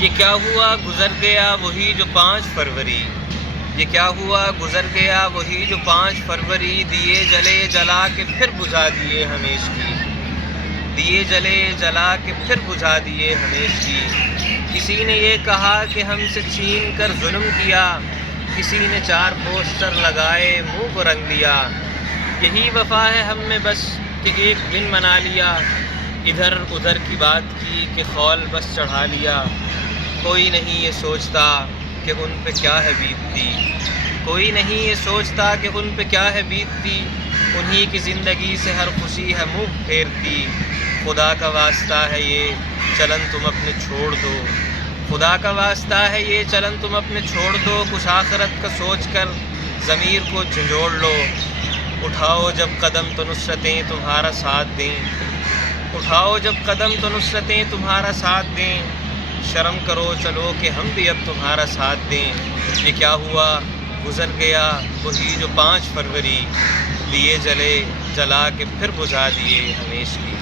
یہ کیا ہوا گزر گیا وہی جو 5 فروری، یہ کیا ہوا گزر گیا وہی جو 5 فروری، دیے جلے جلا کے پھر بجھا دیے ہمیش کی، دیے جلے جلا کے پھر بجھا دیے ہمیش کی۔ کسی نے یہ کہا کہ ہم سے چھین کر ظلم کیا، کسی نے 4 پوسٹر لگائے منہ کو رنگ دیا۔ یہی وفا ہے ہم میں بس کہ ایک دن منا لیا، ادھر ادھر کی بات کی کہ خول بس چڑھا لیا۔ کوئی نہیں یہ سوچتا کہ ان پہ کیا ہے بیتتی، کوئی نہیں یہ سوچتا کہ ان پہ کیا ہے بیتتی، انہی کی زندگی سے ہر خوشی ہے منہ پھیرتی۔ خدا کا واسطہ ہے یہ چلن تم اپنے چھوڑ دو، خدا کا واسطہ ہے یہ چلن تم اپنے چھوڑ دو، کچھ آخرت کا سوچ کر ضمیر کو جھنجھوڑ لو۔ اٹھاؤ جب قدم تو نصرتیں تمہارا ساتھ دیں، اٹھاؤ جب قدم تو نصرتیں تمہارا ساتھ دیں، شرم کرو چلو کہ ہم بھی اب تمہارا ساتھ دیں۔ یہ کیا ہوا گزر گیا وہی جو 5 فروری، دیے جلے جلا کے پھر بجھا دیے ہمیش کی۔